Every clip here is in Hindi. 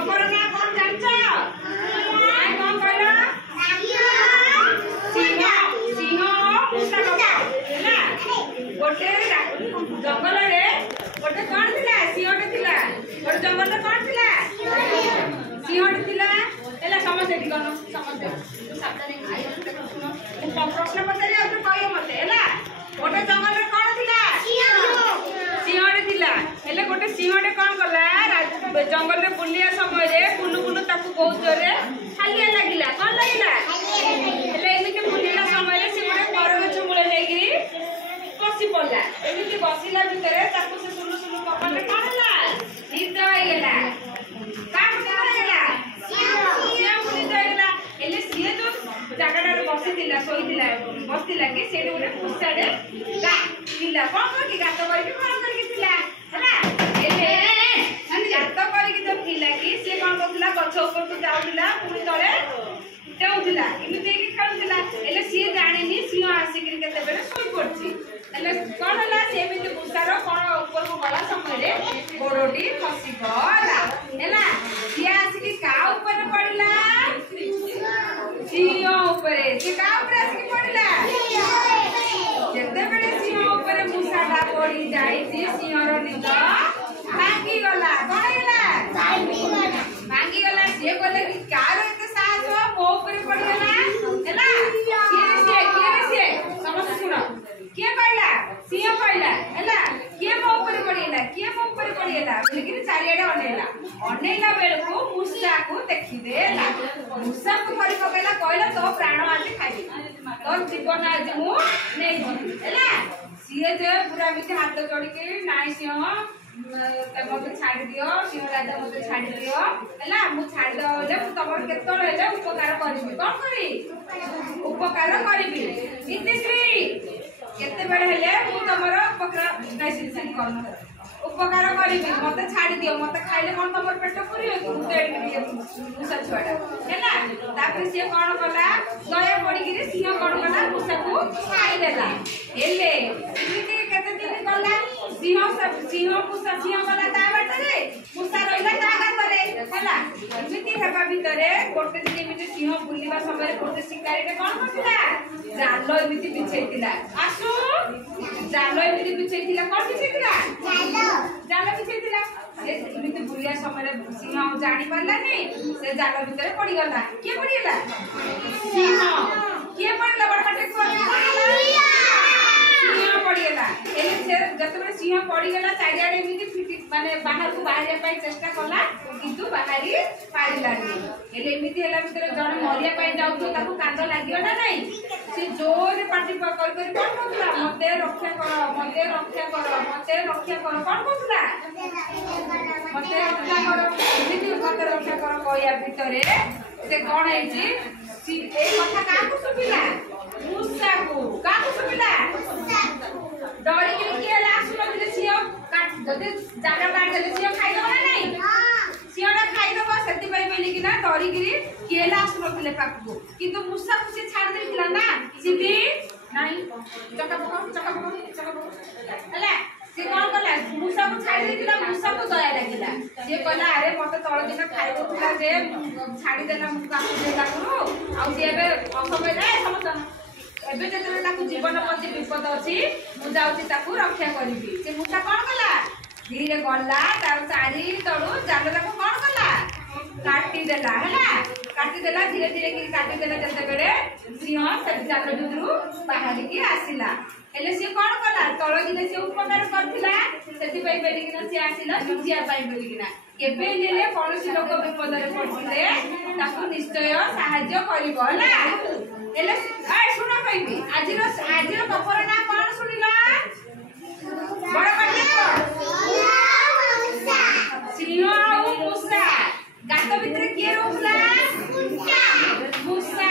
गपर ना कौन जानछ आई कौन कहला सिंह सिंह मुसा गप हैला गोटे जंगल रे गोटे कौन थिला सिंहटे थिला गोटे जंगल रे कौन थिला सिंहटे थिला हैला समझ एठी कोन समझ तू शब्द नहीं आई सुनो तू प्रश्न पचारे आ तो कहयो मते हैला गोटे जंगल रे कौन थिला सिंहटे थिला हेले गोटे सिंहटे कौन कला जंगल रे बुलिया समय रे बुलु बुलु ताकू बहुत जोरे हालिया लागिला कौन लागिला हेले एमिति बुलिला समय रे से गोटे परगछ मूले लेगिरी बसी पड़ला एमिति बसिला भितरे ताकू से सुलु सुलु पकड़ ले कौन होला निद होइला का होइला सिंह निद होइला हेले सिंह जो जागाटा रे बसितिला सोइतिला बसितिला कि सेडे गोटे पुसाडे गा थिला कौन करके गात करके कौन करके थिला हैला एले गात करके जो थिला कि से कौन करथिला गछ ऊपर को जाउतिला पुनी तळे देउतिला इमिते कि खाउतिला एले सी जानिनी सिंह आसिकरी केते बेले सोई पड़छि एले कौन होला से एमिते पुसारो कोन ऊपर को गला समय रे गोडोटी खसी गला हैला सी आसिकी का ऊपर पड़िला सिंह ऊपर से का ऊपर आसिकी पड़िला जेते बेले सिंह ऊपर मुसाटा पड़ी जाई सी सिंहर निद भांगी गला कोन हैला भांगी गला से बोले कि कार एते साहस हो मो ऊपर पड़ी गला हैला के से समझ सुनो के कहला सिंह कहला हैला के मो ऊपर पड़ी गला के मो ऊपर पड़ी गला लेकिन चारियाडे अनेला बेलको मुसा को देखि देला मुसा को धरि पकेला कहला तो प्राण आज खाई तो जीवन आज मु नै हैला सिए जे पूरा मिथे हाथ जोड़ी के नाई सिंह मते छाड़ी दियो सिंह राजा मते छाड़ी दियो हैला मु छाड़ दले मु तमर केतल हेले उपकार करबी कोन करी उपकार करबी इतिश्री केते बेले हेले मु तमर उपकार नाई सिंह करन उपकार करबी मते छाड़ी दियो मते खाइले कोन तमर पेट पुरियो तू तेड मुसा छुआडा हैला तापर से कोन कला दया पड़ी गिरी सिंह कोन कला मुसा को खाइ देला हेले इति केते दिन कला सिंह मुसा सिंह कला ता बाटरे मुसा रहिला ता हातरे हैला इति हेबा भितरे गोटे दिन इमिति सिंह बुलिबा समय गोटे शिकारी के कोन करथिला जालो इमिति बिछैतिला आसु जालो इमिति बिछैतिला कोन बिछैतिला जालो बिछैतिला से इमिति बुलिया समय सिंह जानि पारला नै से जालो भितरे पड़ी गला के पड़ी गला सिंह के पड़ला बड़काटे को सिंह पड़ी गला एले से जतबे सिंह पड़ी गला चारियाडे इमिति फिटी माने बाहर को बाहर पई चेष्टा कला किंतु बाहरी पाइलानी एले इमिति हला भितरे जण मरिया पई जाउथो ताको कांद लागियो ना नै से जोर पाटी पकड़ कर कोन कहला मते रक्षा कर मते रक्षा कर मते रक्षा कर कोन कहला मते रक्षा कर इमिति मते रक्षा कर कहया भितरे से कोन है जी ए कथा काकू सुबिला मुसा को सुबिला डरी के के लासु नदिले सियो काट जदे जागा काट देले सियो खाइ दबा नै सियोटा खाइ दबा सेति पई बेली कि ना डरी गिरी के लासु नदिले पाकू किंतु मुसा को से छाड़ देथिला ना सिबी नै चका पको हला से कोन कला मुसा को छाड़ देथिला मुसा को दया लागिला से कहला अरे मते तळ दिन खाइ दउला जे छाड़ी देला मु काकू देला करू आ से एबे असमय रे समझ एबे जेते ताकू जीवन प्रति विपद अछि मु जाउची ताकू रक्षा करिबी से मुसा कोन कला धीरे गला तार चारी तळु जालो ताकू कोन कला काटी देला हैला काटी देला धीरे धीरे कि काटी देला जते बेले सिंह से जालो भितरु बाहर की आसिला एले से कोन कला तळ दिले से उपकार करथिला सेति पई बेली कि से आसिला जुजिया पई बेली कि केबे लेले कोनसी लोक विपद रे पड़िले ताकू निश्चय सहाय्य करिवो हैला एले ए सुनो कहबी आजिरो कपर ना कोन सुनिला बड़ पाटी सिंह और मुसा गात भितर के रहला मुसा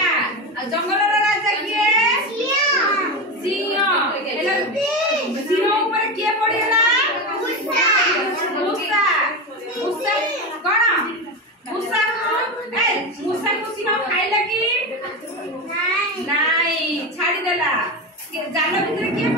आ जंगल रे राजा के सिंह एले सिंह ऊपर के पड़िला मुसा कोन मुसा को सिंह खाइला कि नाई छाड़ी देला जाल भितर के